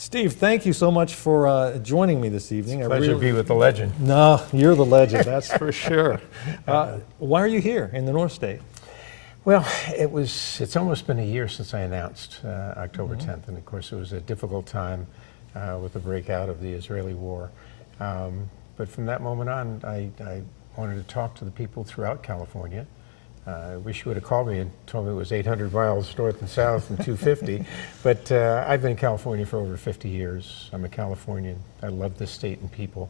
Steve, thank you so much for joining me this evening. It's a pleasure to be with the legend. No, you're the legend, that's for sure. Why are you here in the Northstate? Well, it's almost been a year since I announced October 10th, and of course it was a difficult time with the breakout of the Israeli war. But from that moment on, I wanted to talk to the people throughout California. I wish you would have called me and told me it was 800 miles north and south and 250. But I've been in California for over 50 years. I'm a Californian. I love this state and people.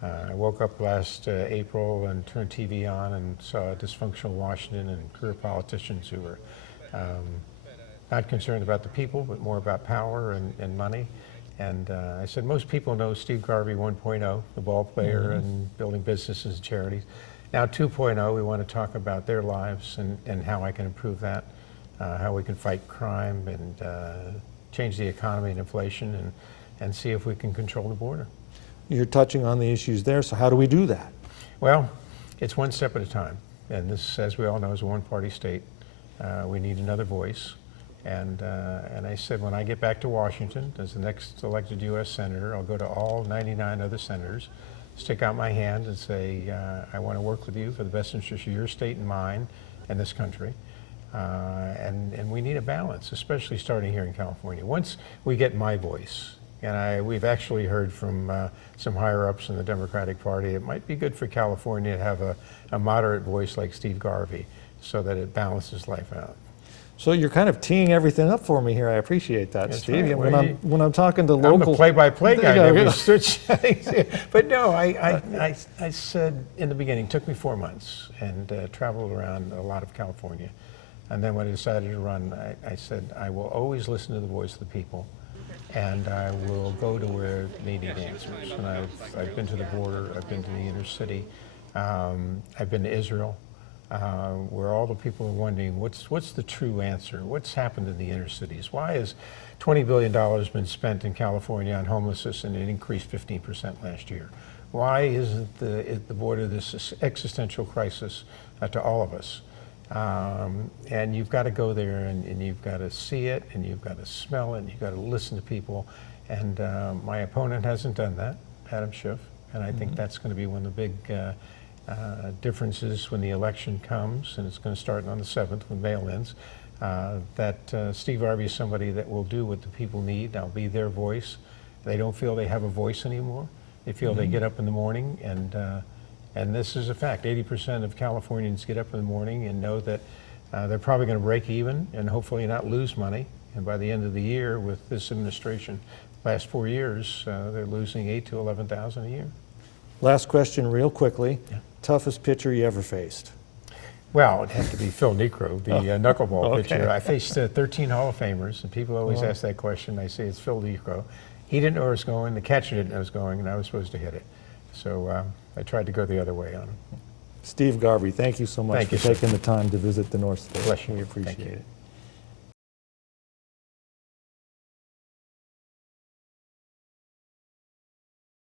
I woke up last April and turned TV on and saw dysfunctional Washington and career politicians who were not concerned about the people, but more about power and money. And I said, most people know Steve Garvey 1.0, the ball player and building businesses and charities. Now 2.0, we want to talk about their lives and how I can improve that, how we can fight crime and change the economy and inflation and see if we can control the border. You're touching on the issues there, so how do we do that? Well, it's one step at a time. And this, as we all know, is a one-party state. We need another voice. And I said, when I get back to Washington as the next elected U.S. Senator, I'll go to all 99 other senators, stick out my hand and say, I want to work with you for the best interest of your state and mine and this country. And we need a balance, especially starting here in California. Once we get my voice, and we've actually heard from some higher-ups in the Democratic Party, it might be good for California to have a moderate voice like Steve Garvey so that it balances life out. So you're kind of teeing everything up for me here. I appreciate that, That's Steve. right. When I'm talking to I'm local... the play-by-play guy. Yeah, Never yeah. switch. But no, I said in the beginning, it took me 4 months and traveled around a lot of California. And then when I decided to run, I said, I will always listen to the voice of the people. And I will go to where they need answers. And I've been to the border, I've been to the inner city, I've been to Israel, where all the people are wondering, what's the true answer? What's happened in the inner cities? Why has $20 billion been spent in California on homelessness and it increased 15% last year? Why isn't the border this existential crisis to all of us? And you've got to go there and you've got to see it and you've got to smell it and you've got to listen to people. And my opponent hasn't done that, Adam Schiff, and I think that's going to be one of the big differences when the election comes, and it's going to start on the 7th with mail-ins, that Steve Garvey is somebody that will do what the people need. I'll be their voice. They don't feel they have a voice anymore. They feel they get up in the morning and this is a fact. 80% of Californians get up in the morning and know that they're probably going to break even and hopefully not lose money. And by the end of the year, with this administration, last 4 years, they're losing $8,000 to $11,000 a year. Last question real quickly. Yeah. Toughest pitcher you ever faced? Well, it'd have to be Phil Niekro, the knuckleball pitcher. I faced 13 Hall of Famers, and people always ask that question. I say it's Phil Niekro. He didn't know where it was going, the catcher didn't know it was going, and I was supposed to hit it. So I tried to go the other way on him. Steve Garvey, thank you so much Thank for you, sir. taking the time to visit the Northstate. Bless you. We appreciate Thank you. it.